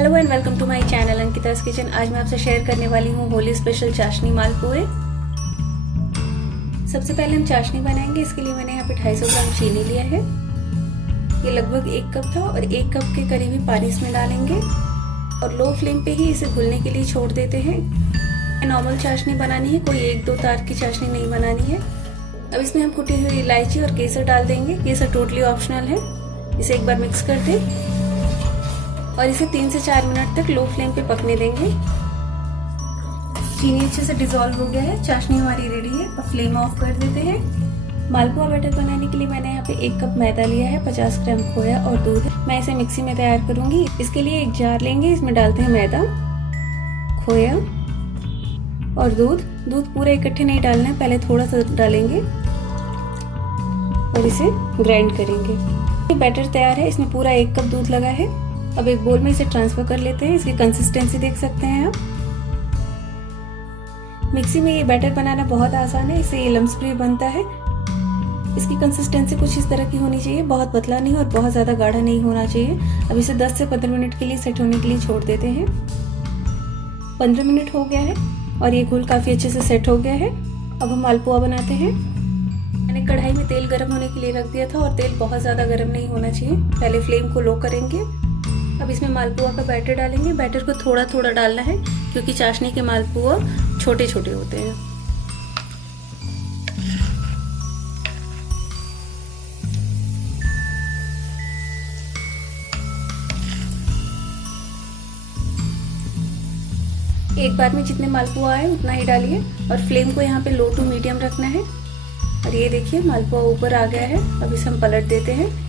Hello and welcome to my channel Ankita's kitchen. आज मैं आपसे शेयर करने वाली हूँ होली स्पेशल चाशनी मालपुए। सबसे पहले हम चाशनी बनाएंगे। इसके लिए मैंने यहाँ पे 250 ग्राम चीनी लिया है। ये लगभग 1 कप था और 1 कप के करीब ही पानी इसमें डालेंगे और लो फ्लेम पे ही इसे घुलने के लिए छोड़ देते हैं। नॉर्मल चाशनी बनानी है, कोई 1-2 तार की चाशनी नहीं बनानी है। अब इसमें हम कुटी हुई इलायची और केसर डाल देंगे। केसर टोटली ऑप्शनल है। इसे एक बार मिक्स कर दें और इसे 3 से 4 मिनट तक लो फ्लेम पे पकने देंगे। चीनी अच्छे से डिसॉल्व हो गया है, चाशनी हमारी रेडी है। अब फ्लेम ऑफ कर देते हैं। मालपुआ बैटर बनाने के लिए मैंने यहाँ पे 1 कप मैदा लिया है, 50 ग्राम खोया और दूध। मैं इसे मिक्सी में तैयार करूंगी। इसके लिए एक जार लेंगे, इसमें डालते हैं मैदा, खोया और दूध। दूध पूरा इकट्ठे नहीं डालना है, पहले थोड़ा सा डालेंगे और इसे ग्राइंड करेंगे। बैटर तैयार है, इसमें पूरा 1 कप दूध लगा है। अब एक बोल में इसे ट्रांसफर कर लेते हैं। इसकी कंसिस्टेंसी देख सकते हैं आप। मिक्सी में ये बैटर बनाना बहुत आसान है, इससे ये लम्स फ्री बनता है। इसकी कंसिस्टेंसी कुछ इस तरह की होनी चाहिए, बहुत पतला नहीं और बहुत ज़्यादा गाढ़ा नहीं होना चाहिए। अब इसे 10 से 15 मिनट के लिए सेट होने के लिए छोड़ देते हैं। 15 मिनट हो गया है और ये घोल काफ़ी अच्छे से सेट हो गया है। अब हम मालपुआ बनाते हैं। मैंने कढ़ाई में तेल गर्म होने के लिए रख दिया था और तेल बहुत ज़्यादा गर्म नहीं होना चाहिए। पहले फ्लेम को लो करेंगे। अब इसमें मालपुआ का बैटर डालेंगे। बैटर को थोड़ा थोड़ा डालना है क्योंकि चाशनी के मालपुआ छोटे छोटे होते हैं। एक बार में जितने मालपुआ आए उतना ही डालिए और फ्लेम को यहाँ पे लो टू मीडियम रखना है। और ये देखिए मालपुआ ऊपर आ गया है। अब इसे हम पलट देते हैं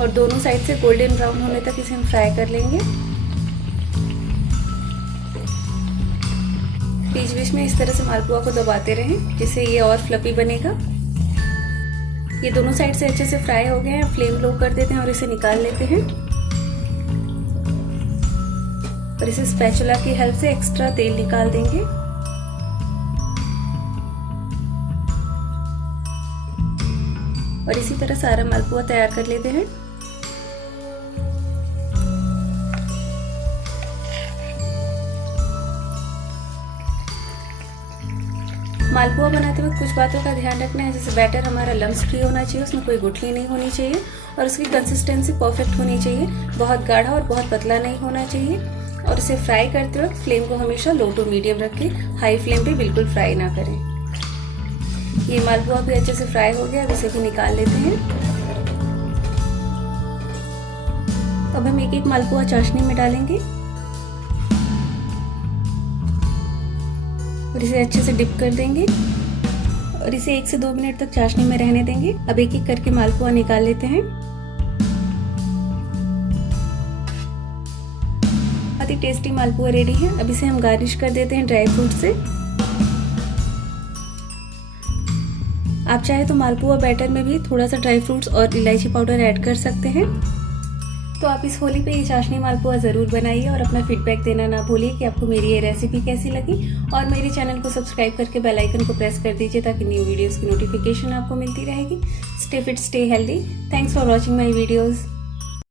और दोनों साइड से गोल्डन ब्राउन होने तक इसे हम फ्राई कर लेंगे। बीच बीच में इस तरह से मालपुआ को दबाते रहें जिससे ये और फ्लफी बनेगा। ये दोनों साइड से अच्छे से फ्राई हो गए हैं। फ्लेम लो कर देते हैं और इसे निकाल लेते हैं और इसे स्पैचुला की हेल्प से एक्स्ट्रा तेल निकाल देंगे। और इसी तरह सारा मालपुआ तैयार कर लेते हैं। मालपुआ बनाते वक्त कुछ बातों का ध्यान रखना है, जैसे बैटर हमारा लम्स फ्री होना चाहिए, उसमें कोई गुठली नहीं होनी चाहिए और उसकी कंसिस्टेंसी परफेक्ट होनी चाहिए। बहुत गाढ़ा और बहुत पतला नहीं होना चाहिए। और इसे फ्राई करते वक्त फ्लेम को हमेशा लो टू मीडियम रखें, हाई फ्लेम पे बिल्कुल फ्राई ना करें। ये मालपुआ भी अच्छे से फ्राई हो गया। अब इसे भी निकाल लेते हैं। अब हम एक एक मालपुआ चाशनी में डालेंगे और इसे अच्छे से डिप कर देंगे और इसे 1 से 2 मिनट तक चाशनी में रहने देंगे। अब एक एक करके मालपुआ निकाल लेते हैं। बहुत ही टेस्टी मालपुआ रेडी है। अब इसे हम गार्निश कर देते हैं ड्राई फ्रूट से। आप चाहे तो मालपुआ बैटर में भी थोड़ा सा ड्राई फ्रूट्स और इलायची पाउडर ऐड कर सकते हैं। तो आप इस होली पे ये चाशनी मालपुआ ज़रूर बनाइए और अपना फीडबैक देना ना भूलिए कि आपको मेरी ये रेसिपी कैसी लगी। और मेरे चैनल को सब्सक्राइब करके बेल आइकन को प्रेस कर दीजिए ताकि न्यू वीडियोस की नोटिफिकेशन आपको मिलती रहेगी। Stay fit, stay healthy. Thanks for watching my videos.